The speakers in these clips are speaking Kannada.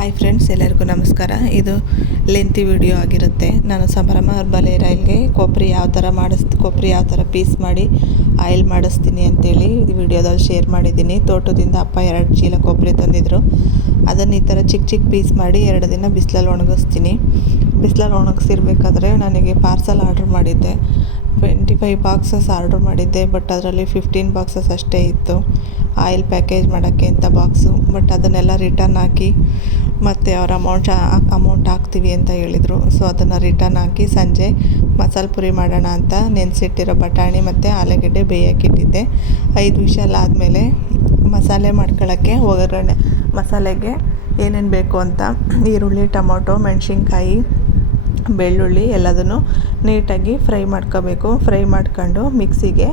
ಹಾಯ್ ಫ್ರೆಂಡ್ಸ್, ಎಲ್ಲರಿಗೂ ನಮಸ್ಕಾರ. ಇದು ಲೆಂತಿ ವಿಡಿಯೋ ಆಗಿರುತ್ತೆ. ನಾನು ಸಂಭ್ರಮ ಹರ್ಬಲ್ ಹೇರ್ ಆಯಿಲ್ಗೆ ಕೊಬ್ಬರಿ ಯಾವ ಥರ ಪೀಸ್ ಮಾಡಿ ಆಯಿಲ್ ಮಾಡಿಸ್ತೀನಿ ಅಂತೇಳಿ ಈ ವಿಡಿಯೋದಲ್ಲಿ ಶೇರ್ ಮಾಡಿದ್ದೀನಿ. ತೋಟದಿಂದ ಅಪ್ಪ 2 ಚೀಲ ಕೊಬ್ಬರಿ ತಂದಿದ್ರು. ಅದನ್ನು ಈ ಥರ ಚಿಕ್ಕ ಚಿಕ್ಕ ಪೀಸ್ ಮಾಡಿ 2 ದಿನ ಬಿಸಿಲಲ್ಲಿ ಒಣಗಿಸ್ತೀನಿ. ಬಿಸಿಲಲ್ಲಿ ಒಣಗಿಸಿರ್ಬೇಕಾದ್ರೆ ನನಗೆ ಪಾರ್ಸಲ್ ಆರ್ಡ್ರ್ ಮಾಡಿದ್ದೆ. 25 ಬಾಕ್ಸಸ್ ಆರ್ಡ್ರ್ ಮಾಡಿದ್ದೆ. ಬಟ್ ಅದರಲ್ಲಿ 15 ಬಾಕ್ಸಸ್ ಅಷ್ಟೇ ಇತ್ತು ಆಯಿಲ್ ಪ್ಯಾಕೇಜ್ ಮಾಡೋಕ್ಕೆ ಅಂತ ಬಾಕ್ಸು. ಬಟ್ ಅದನ್ನೆಲ್ಲ ರಿಟರ್ನ್ ಹಾಕಿ ಮತ್ತು ಅವ್ರ ಅಮೌಂಟ್ ಹಾಕ್ತೀವಿ ಅಂತ ಹೇಳಿದರು. ಸೊ ಅದನ್ನು ರಿಟರ್ನ್ ಹಾಕಿ ಸಂಜೆ ಮಸಾಲೆ ಪುರಿ ಮಾಡೋಣ ಅಂತ ನೆನೆಸಿಟ್ಟಿರೋ ಬಟಾಣಿ ಮತ್ತು ಆಲೂಗಡ್ಡೆ ಬೇಯೋಕ್ಕಿಟ್ಟಿದ್ದೆ. 5 ವಿಷಲ್ ಆದಮೇಲೆ ಮಸಾಲೆ ಮಾಡ್ಕೊಳ್ಳೋಕ್ಕೆ ಒಗ್ಗರಣೆ ಮಸಾಲೆಗೆ ಏನೇನು ಬೇಕು ಅಂತ ಈರುಳ್ಳಿ, ಟೊಮೊಟೊ, ಮೆಣಸಿನ್ಕಾಯಿ, ಬೆಳ್ಳುಳ್ಳಿ ಎಲ್ಲದನ್ನು ನೀಟಾಗಿ ಫ್ರೈ ಮಾಡ್ಕೋಬೇಕು. ಫ್ರೈ ಮಾಡ್ಕೊಂಡು ಮಿಕ್ಸಿಗೆ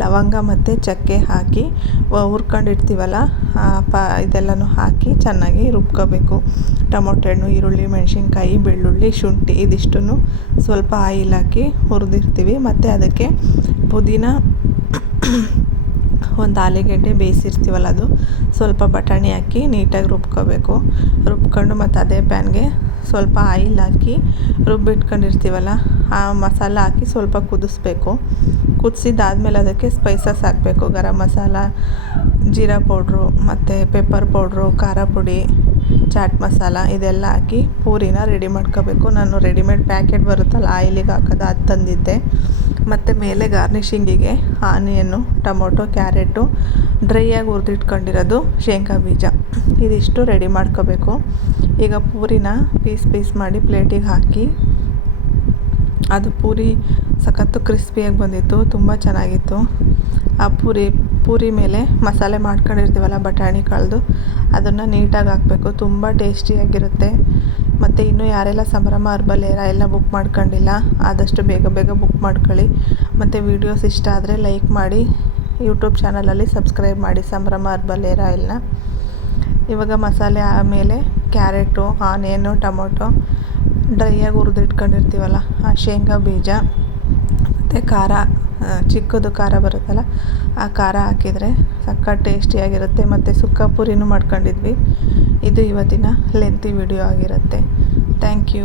ಲವಂಗ ಮತ್ತು ಚಕ್ಕೆ ಹಾಕಿ ಹುರ್ಕೊಂಡಿರ್ತೀವಲ್ಲ ಇದೆಲ್ಲನೂ ಹಾಕಿ ಚೆನ್ನಾಗಿ ರುಬ್ಕೋಬೇಕು. ಟೊಮೊಟೊ ಹಣ್ಣು, ಈರುಳ್ಳಿ, ಮೆಣಸಿನ್ಕಾಯಿ, ಬೆಳ್ಳುಳ್ಳಿ, ಶುಂಠಿ ಇದಿಷ್ಟನ್ನು ಸ್ವಲ್ಪ ಆಯಿಲ್ ಹಾಕಿ ಹುರಿದಿರ್ತೀವಿ. ಮತ್ತು ಅದಕ್ಕೆ ಪುದೀನ, ಒಂದು ಆಲೂಗಡ್ಡೆ ಬೇಯಿಸಿರ್ತೀವಲ್ಲ ಅದು, ಸ್ವಲ್ಪ ಬಟಾಣಿ ಹಾಕಿ ನೀಟಾಗಿ ರುಬ್ಕೊಂಡು ಮತ್ತು ಅದೇ ಪ್ಯಾನ್ಗೆ ಸ್ವಲ್ಪ ಆಯಿಲ್ ಹಾಕಿ ರುಬ್ಬಿಟ್ಕೊಂಡಿರ್ತೀವಲ್ಲ ಆ ಮಸಾಲ ಹಾಕಿ ಸ್ವಲ್ಪ ಕುದಿಸ್ಬೇಕು. ಕುದಿಸಿದ್ದಾದ್ಮೇಲೆ ಅದಕ್ಕೆ ಸ್ಪೈಸಸ್ ಹಾಕಬೇಕು. ಗರಂ ಮಸಾಲ, ಜೀರಾ ಪೌಡ್ರು ಮತ್ತು ಪೆಪ್ಪರ್ ಪೌಡ್ರು, ಖಾರ ಪುಡಿ, ಚಾಟ್ ಮಸಾಲ ಇದೆಲ್ಲ ಹಾಕಿ ಪೂರಿನ ರೆಡಿ ಮಾಡ್ಕೋಬೇಕು. ನಾನು ರೆಡಿಮೇಡ್ ಪ್ಯಾಕೆಟ್ ಬರುತ್ತಲ್ಲ ಆಯಿಲಿಗೆ ಹಾಕೋದು ಅದು ತಂದಿದ್ದೆ. ಮತ್ತು ಮೇಲೆ ಗಾರ್ನಿಷಿಂಗಿಗೆ ಆನಿಯನ್ನು, ಟೊಮೊಟೊ, ಕ್ಯಾರೆಟು, ಡ್ರೈಯಾಗಿ ಹುರಿದಿಟ್ಕೊಂಡಿರೋದು, ಶೇಂಗಾ ಬೀಜ ಇದಿಷ್ಟು ರೆಡಿ ಮಾಡ್ಕೋಬೇಕು. ಈಗ ಪೂರಿನ ಪೀಸ್ ಮಾಡಿ ಪ್ಲೇಟಿಗೆ ಹಾಕಿ, ಅದು ಪೂರಿ ಸಖತ್ತು ಕ್ರಿಸ್ಪಿಯಾಗಿ ಬಂದಿತ್ತು, ತುಂಬ ಚೆನ್ನಾಗಿತ್ತು. ಆ ಪೂರಿ ಮೇಲೆ ಮಸಾಲೆ ಮಾಡ್ಕೊಂಡಿರ್ತೀವಲ್ಲ ಬಟಾಣಿ ಕಾಳ್ದು, ಅದನ್ನು ನೀಟಾಗಿ ಹಾಕಬೇಕು. ತುಂಬ ಟೇಸ್ಟಿಯಾಗಿರುತ್ತೆ. ಮತ್ತು ಇನ್ನೂ ಯಾರೆಲ್ಲ ಸಂಭ್ರಮ ಹರ್ಬಲ್ ಹೇರ್ ಆಯಿಲ್ನ ಬುಕ್ ಮಾಡ್ಕೊಂಡಿಲ್ಲ ಆದಷ್ಟು ಬೇಗ ಬುಕ್ ಮಾಡ್ಕೊಳ್ಳಿ. ಮತ್ತು ವೀಡಿಯೋಸ್ ಇಷ್ಟ ಆದರೆ ಲೈಕ್ ಮಾಡಿ, ಯೂಟ್ಯೂಬ್ ಚಾನಲಲ್ಲಿ ಸಬ್ಸ್ಕ್ರೈಬ್ ಮಾಡಿ ಸಂಭ್ರಮ ಹರ್ಬಲ್ ಹೇರ್ ಆಯಿಲ್ನ. ಇವಾಗ ಮಸಾಲೆ ಆಮೇಲೆ ಕ್ಯಾರೆಟು, ಆನಿಯನ್ನು, ಟೊಮೊಟೊ, ಡ್ರೈಯಾಗಿ ಹುರಿದಿಟ್ಕೊಂಡಿರ್ತೀವಲ್ಲ ಆ ಶೇಂಗಾ ಬೀಜ ಮತ್ತು ಖಾರ, ಚಿಕ್ಕದು ಖಾರ ಬರುತ್ತಲ್ಲ ಆ ಖಾರ ಹಾಕಿದರೆ ಸಖತ್ ಟೇಸ್ಟಿಯಾಗಿರುತ್ತೆ. ಮತ್ತು ಸುಕ್ಕ ಪೂರಿನೂ ಮಾಡ್ಕೊಂಡಿದ್ವಿ. ಇದು ಇವತ್ತಿನ ಲೆಂತಿ ವಿಡಿಯೋ ಆಗಿರುತ್ತೆ. Thank you.